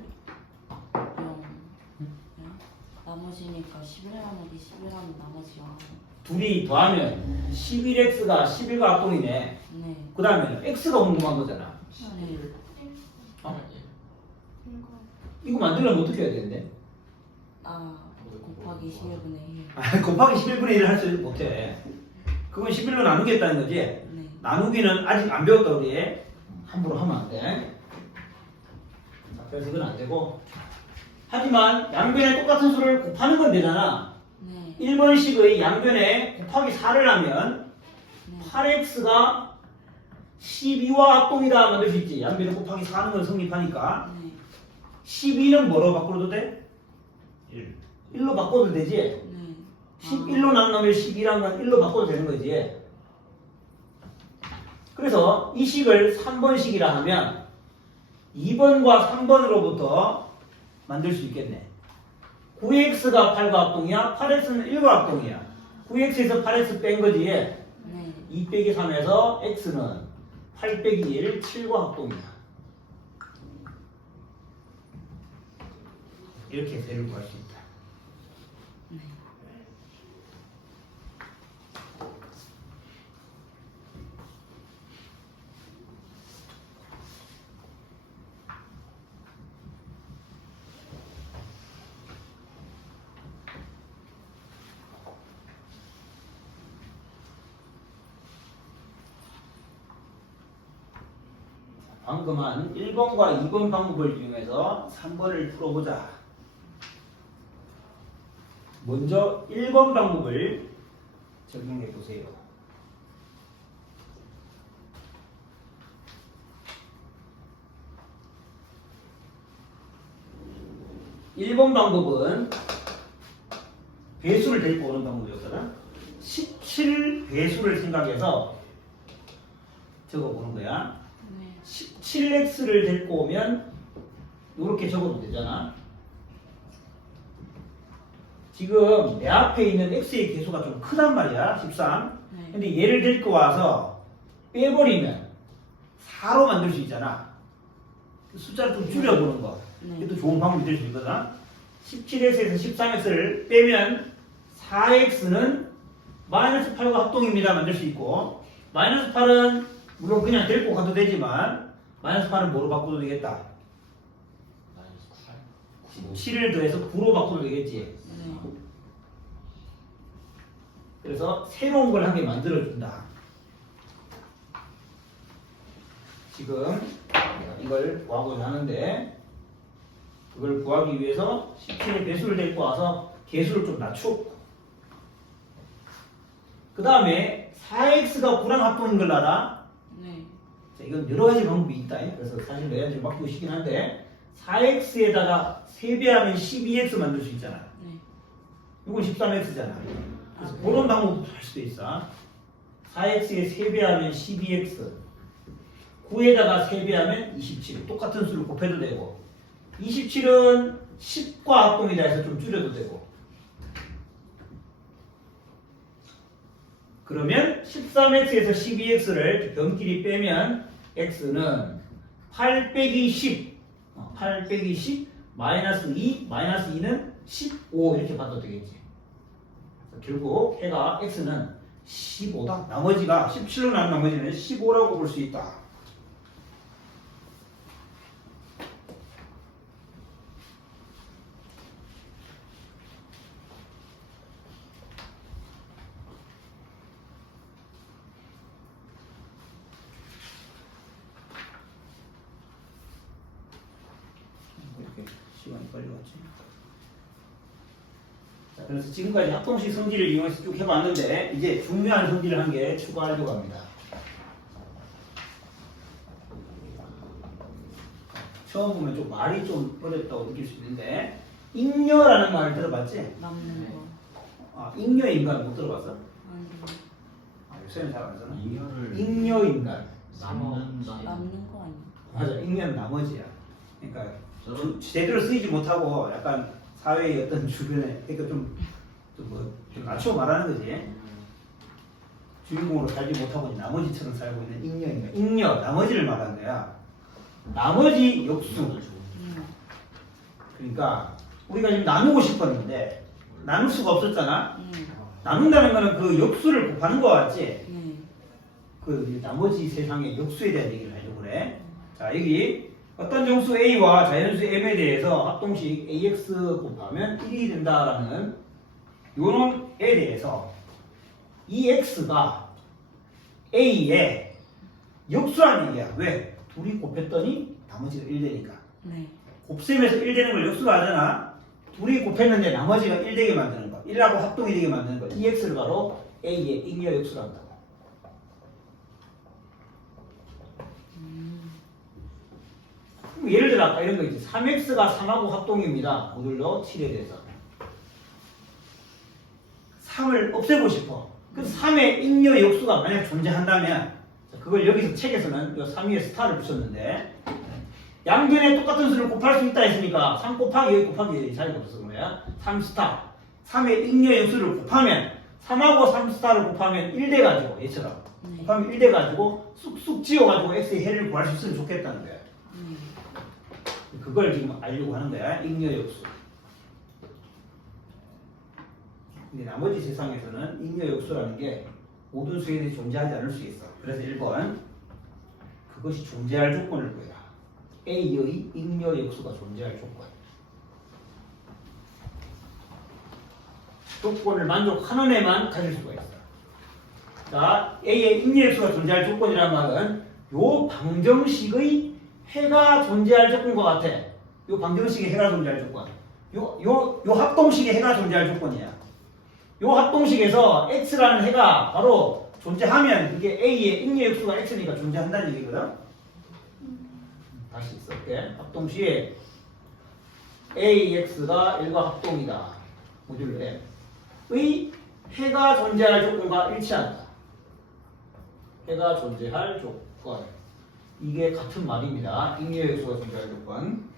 0. 나머지니까 11 나누기 11 하면 나머지요. 둘이 더하면 11x가 11과 합동이네. 네. 그 다음에 x가 궁금한 거잖아. 네. 어? 이거 만들려면 어떻게 해야 되는데? 아 곱하기 11분의 1. 아, 곱하기 11분의 1을 할 수 못해. 그건 11로 나누겠다는 거지. 네. 나누기는 아직 안 배웠다 우리. 함부로 하면 안 돼. 자, 그래서 이건 안 되고. 하지만 양변에 똑같은 수를 곱하는 건 되잖아. 네. 1번식의 양변에 곱하기 4를 하면 네. 8x가 12와 합동이다 만들 수 있지. 양변에 곱하기 4 하는 건 성립하니까. 네. 12는 뭐로 바꿔도 돼? 1. 1로 바꿔도 되지. 네. 11로 나누면 12란 건 1로 바꿔도 되는 거지. 그래서 이 식을 3번식이라 하면 2번과 3번으로부터 만들 수 있겠네. 9x가 8과 합동이야? 8x는 1과 합동이야. 9x에서 8x 뺀 거지. 네. 2 빼기 3에서 x는 8 빼기 1, 7과 합동이야. 이렇게 세를 구할 수 있다. 네. 방금 한 1번과 2번 방법을 이용해서 3번을 풀어보자. 먼저 1번 방법을 적용해 보세요. (1번) 방법은 배수를 데리고 오는 방법이었거든. 17 배수를 생각해서 적어보는 거야. 네. 17x를 데리고 오면 이렇게 적어도 되잖아. 지금 내 앞에 있는 x의 개수가 좀 크단 말이야. 13. 네. 근데 얘를 데리고 와서 빼버리면 4로 만들 수 있잖아. 숫자를 좀 줄여보는 거. 네. 이것도 좋은 방법이 될 수 있거든. 17x에서 13x를 빼면 4x는 마이너스 8과 합동입니다. 만들 수 있고, 마이너스 8은 물론 그냥 데리고 가도 되지만 마이너스 8은 뭐로 바꿔도 되겠다. 마이너스 9. 7을 더해서 9로 바꿔도 되겠지. 네. 그래서 새로운 걸 한 개 만들어준다. 지금 이걸 구하고자 하는데 그걸 구하기 위해서 17의 배수를 데리고 와서 개수를 좀 낮추고, 그 다음에 4x가 9랑 합동인 걸 알아? 네. 자, 이건 여러 가지 방법이 있다. 그래서 사실 너희한테 맡기고 싶긴 한데 4x에다가 3배하면 12x 만들 수 있잖아. 네. 이건 13x잖아. 그래서 아, 네. 그런 방법도 할 수도 있어. 4x에 3배하면 12x, 9에다가 3배하면 27. 똑같은 수를 곱해도 되고, 27은 10과 합동이다 해서 좀 줄여도 되고. 그러면 13x에서 12x를 변끼리 빼면 x는 8 빼기 10, 8 빼기 10 마이너스 2, 마이너스 2는 15 이렇게 봐도 되겠지. 그래서 결국 해가 x는 15다. 나머지가 17로 나온 나머지는 15라고 볼 수 있다. 이렇게 시간이 빨리 갔지. 자, 그래서 지금까지 합동식 성질을 이용해서 쭉 해봤는데 이제 중요한 성질을 한 개 추가하려고 합니다. 처음 보면 좀 말이 좀 어렵다고 느낄 수 있는데, 잉여라는 말을 들어봤지? 남는 거. 아, 잉여인간 못 들어봤어? 아니. 아, 요새는 잘 안 쓰나? 잉여를 잉여인간. 남는다. 남는 거 아니야? 맞아, 잉여는 나머지야. 그러니까 제대로 쓰이지 못하고 약간 사회의 어떤 주변에, 그러니까 좀 낮춰 말하는 거지. 주인공으로 살지 못하고 나머지처럼 살고 있는 잉여인간. 잉여, 나머지를 말하는 거야. 나머지 역수. 음. 그러니까 우리가 지금 나누고 싶었는데 나눌 수가 없었잖아. 네. 나눈다는 거는 그 역수를 곱하는 거 같지? 네. 그 나머지 세상의 역수에 대한 얘기를 하려고 그래. 자, 여기 어떤 정수 A와 자연수 M에 대해서 합동식 AX 곱하면 1이 된다라는 요놈에 대해서 이 X가 A의 역수라는 얘기야. 왜? 둘이 곱했더니 나머지가 1 되니까. 네. 곱셈에서 1 되는 걸 역수로 하잖아. 둘이 곱했는데 나머지가 1 되게 만드는 거. 1하고 합동이 되게 만드는 거. 이 X를 바로 A의 잉여 역수로 한다고. 그럼 예를 들어 아까 이런 거 있지. 3X가 3하고 합동입니다. 모듈러 7에 대해서. 3을 없애고 싶어. 그 3의 잉여 역수가 만약 존재한다면 그걸 여기서 책에서는 요 3 위에 스타를 붙였는데 양변에 똑같은 수를 곱할 수 있다 했으니까 3 곱하기 여기 곱하기 여기 자리가 없어서 그런 거야. 3 스타. 3의 잉여 역수를 곱하면 3하고 3 스타를 곱하면 1 돼가지고 얘처럼 곱하면 1 돼가지고 쑥쑥 지어가지고 x의 해를 구할 수 있으면 좋겠다는 거야. 그걸 지금 알려고 하는 거야. 잉여 역수. 근데 나머지 세상에서는 잉여 역수라는 게 모든 수에 대해 존재하지 않을 수 있어. 그래서 1번 그것이 존재할 조건을 구해라. A의 잉여 역수가 존재할 조건. 조건을 만족하는 애만 가질 수가 있어. 자, A의 잉여 역수가 존재할 조건이란 말은 요 방정식의 해가 존재할 조건과 같아. 요 방정식의 해가 존재할 조건. 요 합동식의 해가 존재할 조건이야. 요 합동식에서 x라는 해가 바로 존재하면 이게 A의 잉여 역수가 x니까 존재한다는 얘기거든. 다시 쓸게. 합동식 AX가 1과 합동이다. 모듈로 M의 해가 존재할 조건과 일치한다. 해가 존재할 조건. 이게 같은 말입니다. 잉여 역수가 존재할 조건.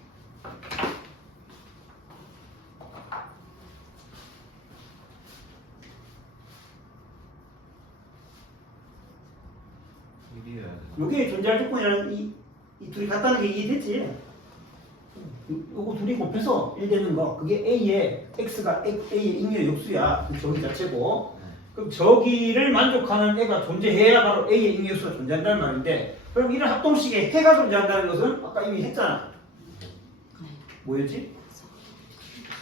여기에 존재할 조건이라는 이 둘이 같다는 게 이해됐지? 요거 둘이 곱해서 1 되는 거. 그게 A의 X가 A의 잉여 역수야. 그 저기 자체고. 그럼 저기를 만족하는 애가 존재해야 바로 A의 잉여 역수가 존재한다는 말인데 그럼 이런 합동식에 해가 존재한다는 것은 아까 이미 했잖아. 뭐였지?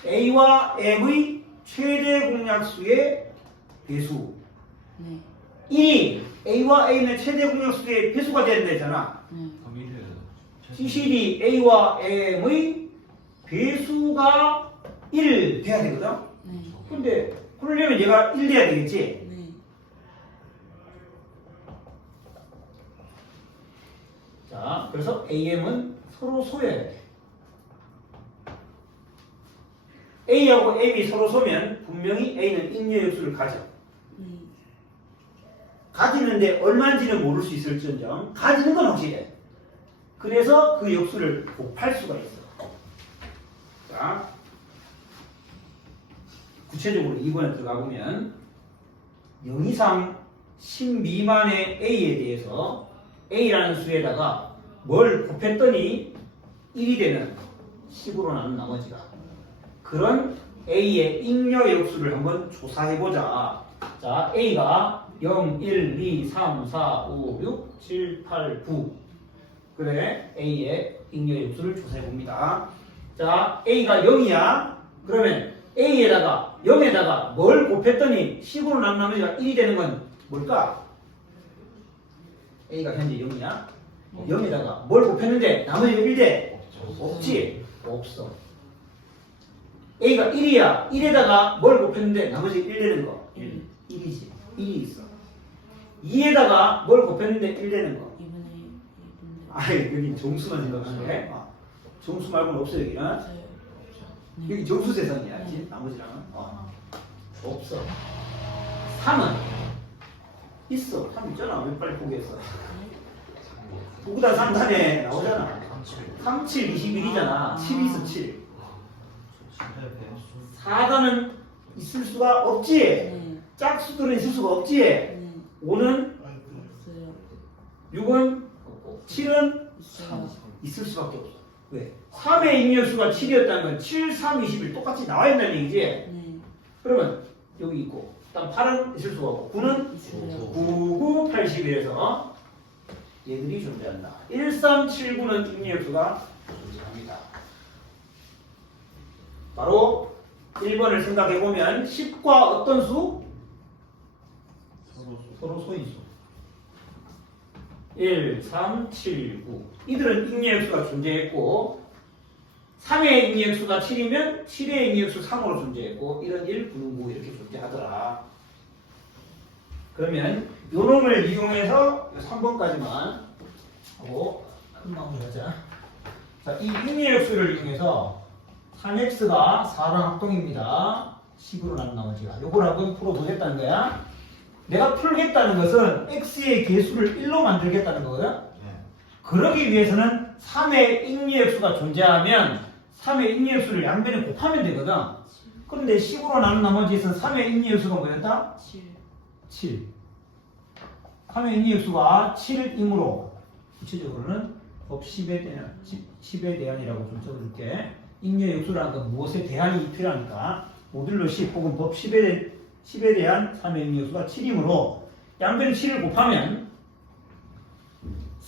A와 M의 최대 공약수의 배수. 네. 1이 A와 M의 최대 공약수의 배수가 돼야 된다잖아. 네. CCD A와 M의 배수가 1 돼야 되거든? 네. 근데 그러려면 얘가 1 돼야 되겠지? 네. 자, 그래서 AM은 서로 소여야 돼. A하고 M이 서로 소면 분명히 A는 잉여 역수를 가져. 가지는데 얼마인지는 모를 수 있을지언정 가지는 건 확실해. 그래서 그 역수를 곱할 수가 있어. 자, 구체적으로 2번에 들어가 보면 0 이상 10 미만의 A에 대해서 A라는 수에다가 뭘 곱했더니 1이 되는 10으로 나눈 나머지가 그런 A의 잉여 역수를 한번 조사해보자. 자, A가 0, 1, 2, 3, 4, 5, 6, 7, 8, 9 그래 A의 잉여 역수를 조사해봅니다. 자, A가 0이야. 그러면 A에다가 0에다가 뭘 곱했더니 10으로 남은 나머지가 1이 되는 건 뭘까? A가 현재 0이야. 0에다가 뭘 곱했는데 나머지가 1 돼? 없지? 없어. A가 1이야. 1에다가 뭘 곱했는데 나머지가 1 되는 거? 1이지. 1이 있어. 2에다가 뭘 곱했는데 1 되는 거? 2분의 아니, 여기 정수만 생각하는데 정수 말고는 없어 여기는. 여기 정수 세상이야. 나머지랑은 없어. 3은 있어. 3 있잖아. 왜 빨리 포기했어? 9구단 3단에 나오잖아. 3, 7, 21이잖아. 7 있어. 7. 4단은 있을 수가 없지. 네. 짝수들은 있을 수가 없지. 네. 5는 있어요. 6은 7은 있어요. 있을 수밖에 없어. 왜? 3의 인역수가 7이었다는 건 7, 3, 21 똑같이 나와 있다는 얘기지? 네. 그러면 여기 있고 일단 8은 있을 수가 없고 9는 있어요. 9, 9, 81에서 얘들이 존재한다. 1, 3, 7, 9는 인역수가 존재합니다. 바로 1번을 생각해보면 10과 어떤 수? 서로 소인수. 1, 3, 7, 9. 이들은 인역수가 존재했고 3의 인역수가 7이면 7의 인역수 3으로 존재했고 1은 1, 9는 9 이렇게 존재하더라. 그러면 요 놈을 이용해서 3번까지만 하고 큰 마무리하자. 자, 이 인역수를 이용해서 3x가 4랑 합동입니다. 10으로 나눈 나머지가. 요걸 하고 풀어보겠다는 거야. 내가 풀겠다는 것은 x의 개수를 1로 만들겠다는 거거든. 네. 그러기 위해서는 3의 인리역수가 존재하면 3의 인리역수를 양변에 곱하면 되거든. 그런데 10으로 나눈 나머지에서는 3의 인리역수가 뭐였다? 7. 7. 3의 인리역수가 7이므로 구체적으로는 법 10에 대한이라고 좀 적어줄게. 인리역수라는 건 무엇에 대한이 필요하니까 모듈로 10 혹은 법 10에 대한 3의 인리역수가 7이므로 양변에 7을 곱하면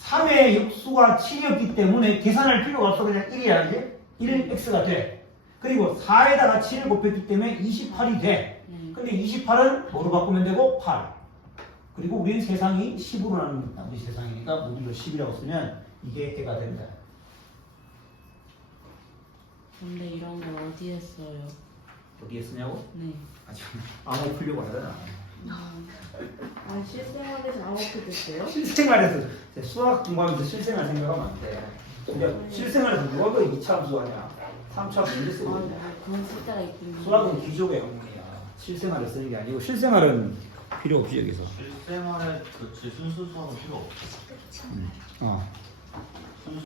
3의 역수가 7이었기 때문에 계산할 필요가 없어. 그냥 1이야 이제 1x가 돼. 그리고 4에다가 7을 곱했기 때문에 28이 돼. 근데 28은 뭐로 바꾸면 되고? 8. 그리고 우리는 세상이 10으로 나눈 우리 세상이니까 모듈로 10이라고 쓰면 이게 해가 된다. 근데 이런 걸 어디에 써요? 어디에 쓰냐고? 네. 아직 암호 풀려고 하잖아. 아, 실생활에서 아웃풋 됐어요? 실생활에서 수학 공부하면서 실생활 생각하면 안 돼. 진짜 실생활에서 누가 그 2차 함수 하냐? 3차 문제 쓰고 아, 있냐? 그건 쓸 때가 있긴 수학은 기적의 학문이야. 실생활을 쓰는 게 아니고 실생활은 필요 없지 여기서. 실생활에 그렇지 순수 수학은 필요 없어. 어.